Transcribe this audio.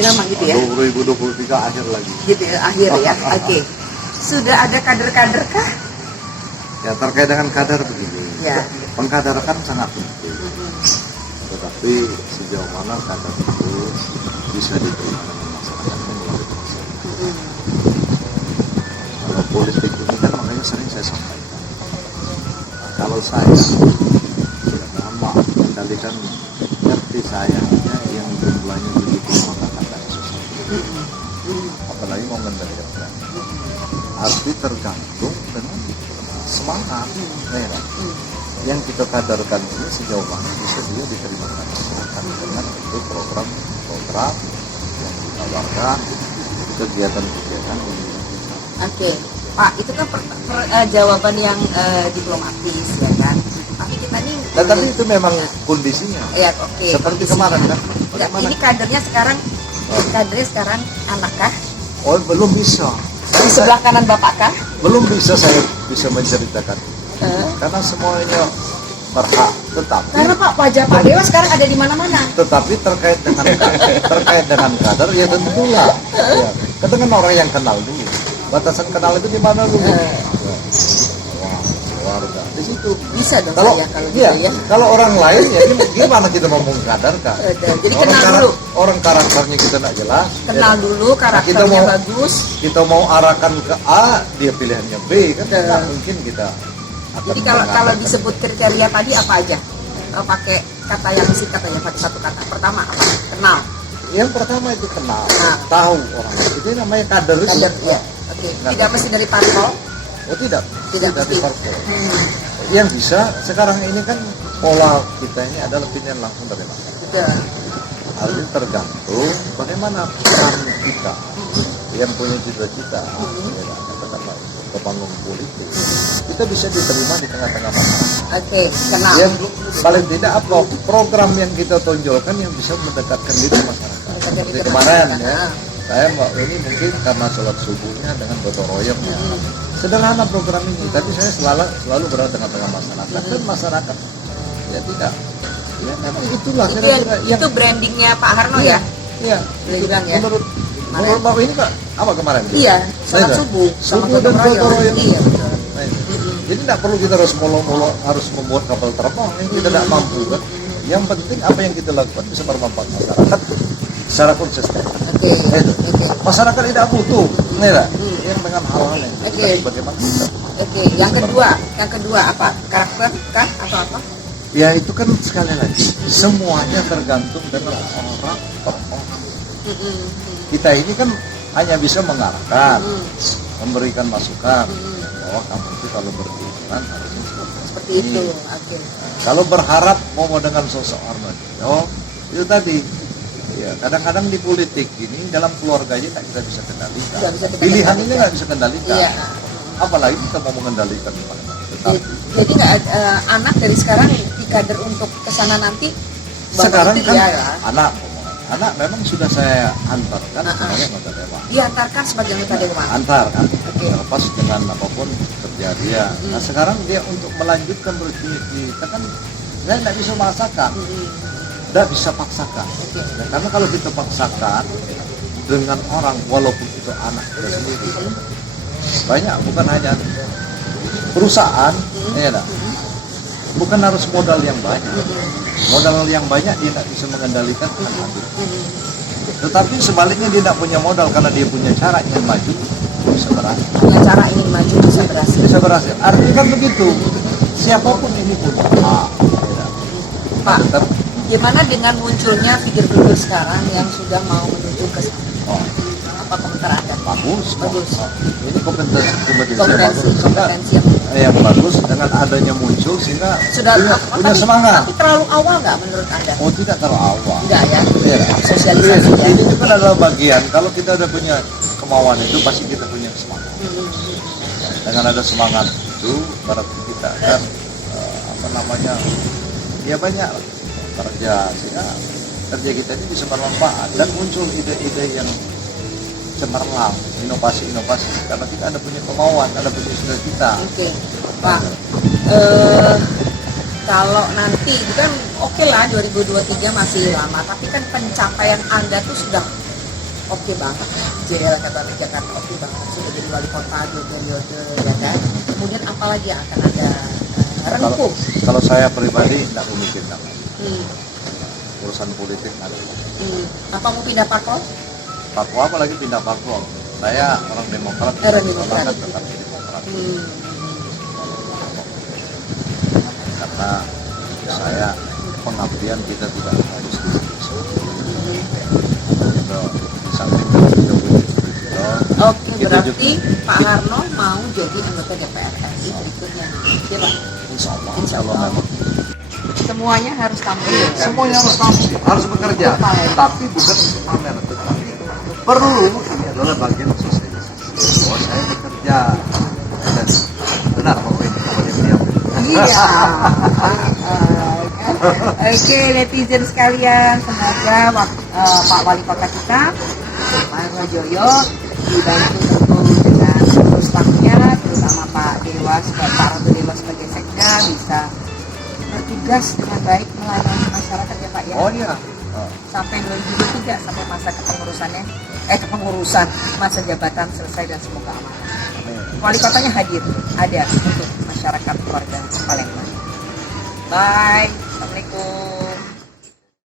masih lama gitu ya? 2023 akhir lagi. Gitu ya, akhir ya. Oke. Sudah ada kader-kader kah? Ya terkait dengan kader begini. Ya. Pengkaderan kan sangat penting. Tetapi sejauh mana kader itu bisa diterima dengan masyarakat melalui proses. Kalau politik ini kan makanya sering saya sampaikan. Nah, kalau saya sudah lama mengendalikan seperti saya yang jumlahnya begitu mengatakan dan susah. Apalagi mau mengendalikan saya. Arti tergantung dengan semangat. Yang kita kadarkan ini sejauh mana bisa dia diterima masyarakat dengan itu program-program yang ditawarkan, kegiatan-kegiatan. Oke, Pak, itu kan jawaban yang diplomatis ya kan. Tapi kita nih. Tapi itu memang kondisinya. Ya, oke. Seperti kemarin kan. Ini kadernya sekarang anak kah? Oh, belum bisa. Di sebelah kanan Bapak kah? Belum bisa saya bisa menceritakan. Karena semuanya berhak, tetapi karena Pak Dewa sekarang ada di mana-mana. Tetapi terkait dengan kader ya tentulah. Ya. Dengan orang yang kenal dulu. Batasan kenal itu di mana dulu? Keluarga. Di situ. Bisa dong kalau ya kalau iya, gitu ya. Kalau orang lain ya gimana kita mau mengkaderkan? Jadi kenal dulu. Orang karakternya kita tidak jelas. Kenal ya. Dulu karakternya bagus. Kita mau arahkan ke A, dia pilihannya B kan tidak mungkin kita. Jadi kalau disebut kriteria tadi apa aja? Pakai kata yang singkat aja, pakai satu kata. Pertama apa? Kenal. Yang pertama itu kenal, tahu orang. Itu namanya kader. Kader, ya. Oke. Tidak mesti dari parpol. Oh tidak dari parpol. Yang bisa sekarang ini kan pola kita ini adalah pilihan langsung dari masyarakat. Artinya tergantung bagaimana peran kita yang punya cita-cita, katakanlah ke panggung politik, kita bisa diterima di tengah-tengah masyarakat. Oke, kenal. Yang paling tidak apa program yang kita tonjolkan yang bisa mendekatkan diri ke masyarakat. Seperti kemarin ya, saya ini mungkin karena sholat subuhnya dengan gotong royong ya. Sederhana program ini, tapi saya selalu berada di tengah-tengah masyarakat dan masyarakat ya tidak. Ya memang itulah itu brandingnya Pak Harno ya. Iya. Menurut Bapak ini Pak apa kemarin? Iya, sholat subuh dan gotong royong. Iya betul. Jadi tidak perlu kita harus harus membuat kapal terbang yang kita tidak mampu kan. Yang penting apa yang kita lakukan bisa bermanfaat masyarakat secara konsisten. Oke. Masyarakat tidak butuh, yang dengan hal-hal yang bagaimana kita. Oke. Yang kedua apa? Karakter kah atau apa? Ya itu kan sekali lagi semuanya tergantung dengan orang per orang. Kita ini kan hanya bisa mengarahkan, memberikan masukan. Bahwa kamu itu kalau berhubungan harusnya seperti itu. Oke. Kalau berharap mau dengan sosok Armando, itu tadi. Ya, kadang-kadang di politik ini dalam keluarganya tak kita bisa kendalikan. Pilihan ini nggak bisa kendalikan. Iya. Apalagi kita mau mengendalikan. Jadi nggak anak dari sekarang dikader untuk kesana nanti. Sekarang kan anak memang sudah saya antarkan sebagai anggota dewan. Diantarkan sebagai anggota dewan. Antarkan. Lepas dengan apapun terjadi ya. Nah sekarang dia untuk melanjutkan kita kan saya tidak bisa memaksakan, tidak bisa paksakan. Nah, karena kalau kita paksakan dengan orang walaupun itu anak kita sendiri banyak, bukan hanya perusahaan, bukan harus modal yang banyak. Modal yang banyak dia tidak bisa mengendalikan anak-anak. Tetapi sebaliknya dia tidak punya modal karena dia punya cara ingin maju bisa berhasil. Punya cara ingin maju bisa berhasil. Bisa berhasil. Artinya kan begitu. Siapapun ini pun. Pak, gimana dengan munculnya figur-figur sekarang yang sudah mau menuju ke sana? Apa komentar Anda? Bagus. Ini kompetensi yang bagus dengan adanya muncul sehingga sudah punya semangat. Tapi terlalu awal nggak menurut Anda? Oh tidak terlalu awal. Enggak ya? Sosialisasi ya. Ini juga adalah bagian. Kalau kita udah punya kemauan itu pasti kita punya semangat. Dengan ada semangat itu berarti kita akan ya banyak kerja sehingga kerja kita ini bisa bermanfaat dan muncul ide-ide yang cemerlang, inovasi-inovasi karena kita ada punya kemauan, ada punya cita-cita. Oke, Pak. Kalau nanti kan oke lah 2023 masih lama, tapi kan pencapaian Anda tuh sudah oke banget. JL kata Jakarta oke banget, sudah jadi wali kota 2 periode ya kan. Kemudian apalagi yang akan ada rengkuh? Kalau saya pribadi tidak memikirkan Hmm. urusan politik ada. Apa mau pindah parpol? Parpol apa lagi pindah parpol? Saya orang Demokrat, Orang Demokrat. akan tetap di Demokrat. Karena saya pengabdian kita tidak harus di samping Jokowi Sudarso. Oke, Kita berarti Pak Harno mau jadi anggota DPR RI berikutnya, ya Pak? Insya Allah. Insya Allah. Semuanya harus tampil. Semuanya harus tampil, harus bekerja, tapi bukan untuk pamer, tetapi perlu ini adalah bagian sosialisasi. Oh, saya bekerja dan benar bahwa ini kemudian dia. Iya. Oke, netizen sekalian, semoga Pak Wali Kota kita, Pak Harno Joyo, dibantu tentu dengan seluruh stafnya, terutama Pak Dewas, Pak Ratu Dewas sebagai sekda bisa bertugas dengan baik melayani masyarakat ya Pak ya. Oh iya. Sampai 2023 sampai masa kepengurusannya, kepengurusan masa jabatan selesai dan semoga aman. Wali kotanya hadir, ada untuk masyarakat keluarga Palembang. Bye, assalamualaikum.